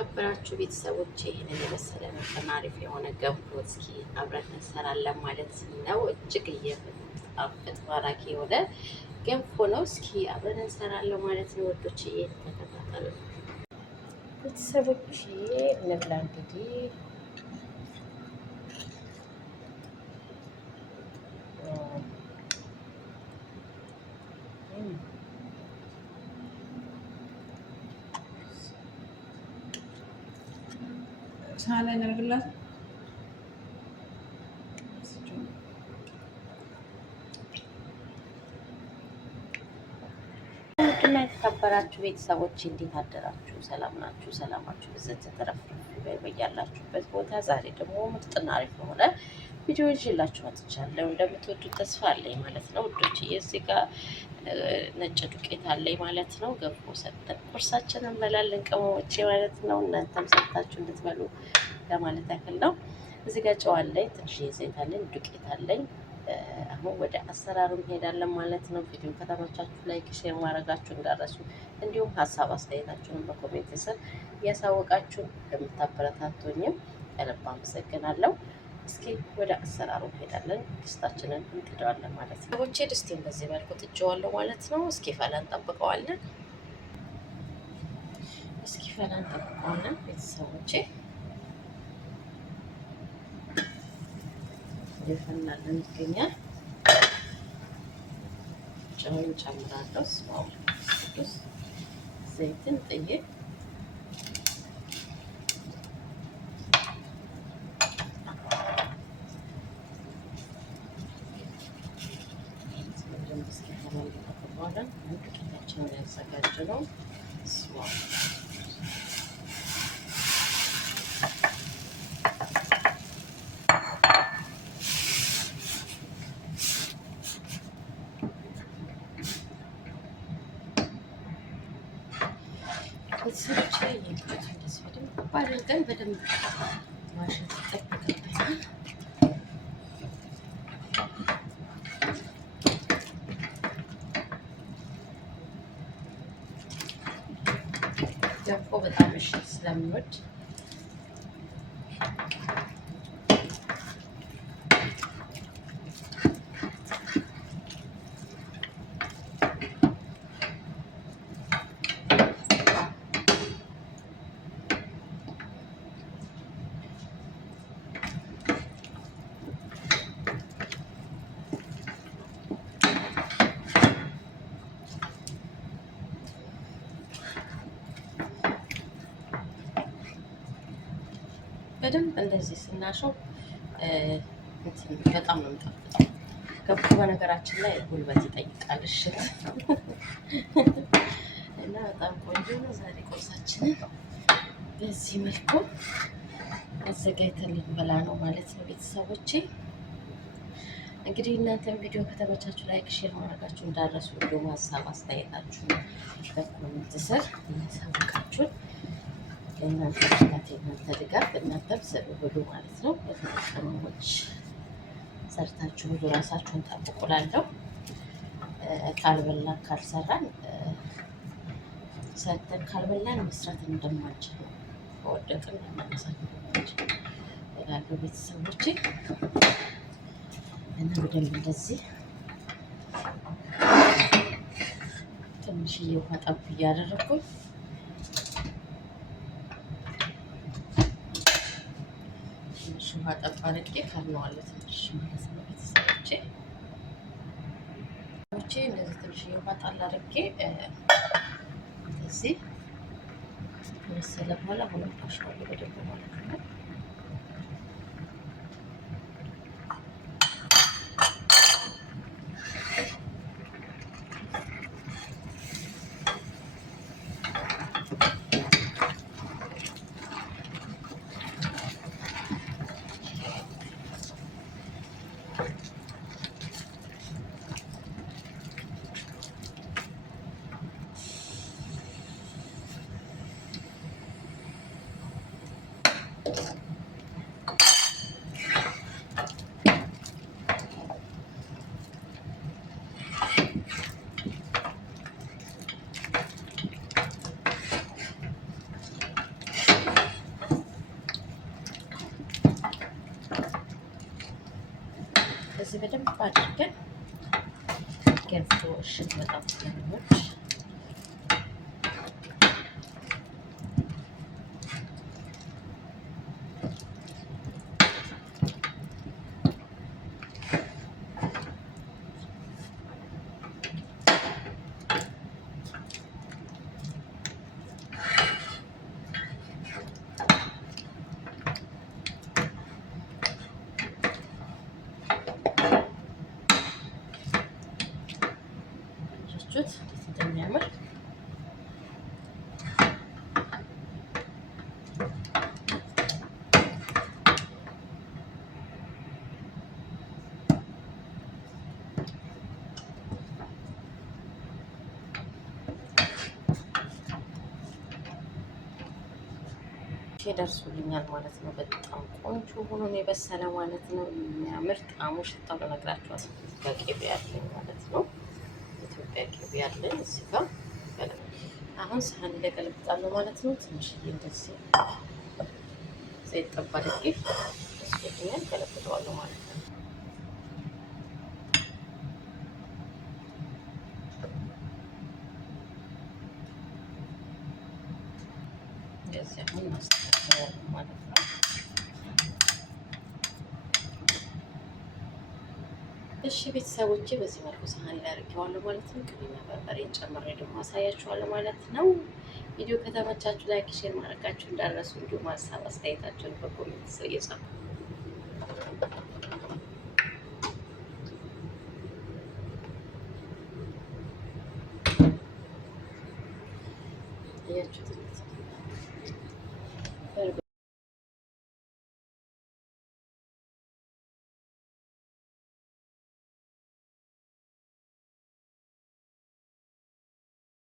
የተከበራችሁ ቤተሰቦች ይህንን የመሰለ በጣም አሪፍ የሆነ ገንፎ እስኪ አብረን እንሰራለን ማለት ነው። እጅግ የሚጣፍጥ ማራኪ የሆነ ገንፎ ነው። እስኪ አብረን እንሰራለን ማለት ነው። ወዶች ተከታተሉ ቤተሰቦች፣ እንብላ እንግዲህ። ሳህን ላይ እናደርግላት። ውድና የተከበራችሁ ቤተሰቦች እንዴት አደራችሁ? ሰላም ናችሁ? ሰላማችሁ ብዝት ተረፍርፍ በያላችሁበት ቦታ። ዛሬ ደግሞ ምርጥና አሪፍ የሆነ ቪዲዮ ይዤላችሁ መጥቻለሁ። እንደምትወዱት ተስፋ አለኝ ማለት ነው ውዶች። እዚህ ጋር ነጭ ዱቄት አለኝ ማለት ነው። ገንፎ ሰርተን ቁርሳችንን እንበላለን ቅመሞቼ ማለት ነው። እናንተም ሰርታችሁ እንድትበሉ ለማለት ያክል ነው። እዚህ ጋር ጨው አለኝ፣ ትንሽ ዘይት አለኝ፣ ዱቄት አለኝ። አሁን ወደ አሰራሩ እንሄዳለን ማለት ነው። ቪዲዮ ከተመቻችሁ ላይክ፣ ሼር ማድረጋችሁ እንዳረሱ፣ እንዲሁም ሀሳብ አስተያየታችሁን በኮሜንት ስር እያሳወቃችሁ ለምታበረታቱኝም ከልብ አመሰግናለሁ። እስኪ ወደ አሰራሩ እንሄዳለን። ድስታችንን እንጥደዋለን ማለት ነው። ቦቼ ድስቴን በዚህ መልኩ ጥጄዋለሁ ማለት ነው። እስኪ ፈላ እንጠብቀዋለን። እስኪ ፈላ እንጠብቀዋለን ቤተሰቦቼ። እየፈላልን ይገኛል። ጨውን ጨምራለሁ። ዘይትን ጥዬ ዱቄታችንን ያዘጋጀነው ቤተሰቦቼ የዱቄቱ እንደዚህ በደንብ አድርገን በደንብ ማሸት ይጠበቅብናል። ገንፎ በጣም እሽት ስለሚወድ በደንብ እንደዚህ ስናሸው በጣም ነው የሚጣፍጠው። ገንፎ በነገራችን ላይ ጉልበት ይጠይቃል፣ እሽት እና በጣም ቆንጆ ነው። ዛሬ ቁርሳችንን በዚህ መልኩ አዘጋጅተን ልንበላ ነው ማለት ነው ቤተሰቦቼ። እንግዲህ እናንተም ቪዲዮ ከተመቻችሁ ላይክ፣ ሼር ማድረጋችሁ እንዳረሱ፣ እንዲሁም ሀሳብ አስተያየታችሁ በኮሜንት ስር እያሳወቃችሁን የእናንተ ድጋፍ የእናንተ ድጋፍ እናንተም ስሩ ብሉ ማለት ነው። በተጠቀሞች ሰርታችሁ ብሉ፣ ራሳችሁን ጠብቁ። ላለው ካልበላን ካልሰራን ሰርተን ካልበላን መስራት እንደማንችል ነው። ከወደቅን መነሳት እንደማንችል ላሉ ቤተሰቦቼ እና በደንብ እንደዚህ ትንሽዬ ውሃ ጠብ እያደረኩኝ ውሃ ጠብ አድርጌ ካርነዋለሁ ትንሽ ማለት ነው ቤተሰቦቼ። እንደዚህ ትንሽዬ ውሃ ጣል አድርጌ እንደዚህ ከመሰለ በኋላ አሁን አሻዋለሁ በደንብ ማለት ነው። አድርገን ገንፎ እሽት በጣም ስለሚወድ እንዴት እንደሚያምር ደርሶልኛል ማለት ነው። በጣም ቆንጆ ሆኖ ነው የበሰለ ማለት ነው። የሚያምር ጣዕሙ ሽታው ልነግራችኋል። በቅቤ ያለኝ ማለት ነው። ኢትዮጵያ ቅቤ ያለኝ እዚህ ጋር አሁን ሳህን ላይ ገለብጣለሁ ማለት ነው። ትንሽ እንደዚህ ዘይት ጠብ አድርጌ ደስቶኛል፣ ገለብጠዋለሁ ማለት ነው። እንደዚህ አሁን ማስተካከል ማለት ነው። እሺ ቤተሰቦቼ በዚህ መልኩ ሳህን ላይ አድርጌዋለሁ ማለት ነው። ቅቤና በርበሬን ጨምሬ ደግሞ አሳያችኋለሁ ማለት ነው። ቪዲዮ ከተመቻችሁ ላይክ፣ ሼር ማድረጋችሁ እንዳትረሱ። እንዲሁም ሀሳብ አስተያየታችሁን በኮሜንት ስር እየጻፉ እያችሁት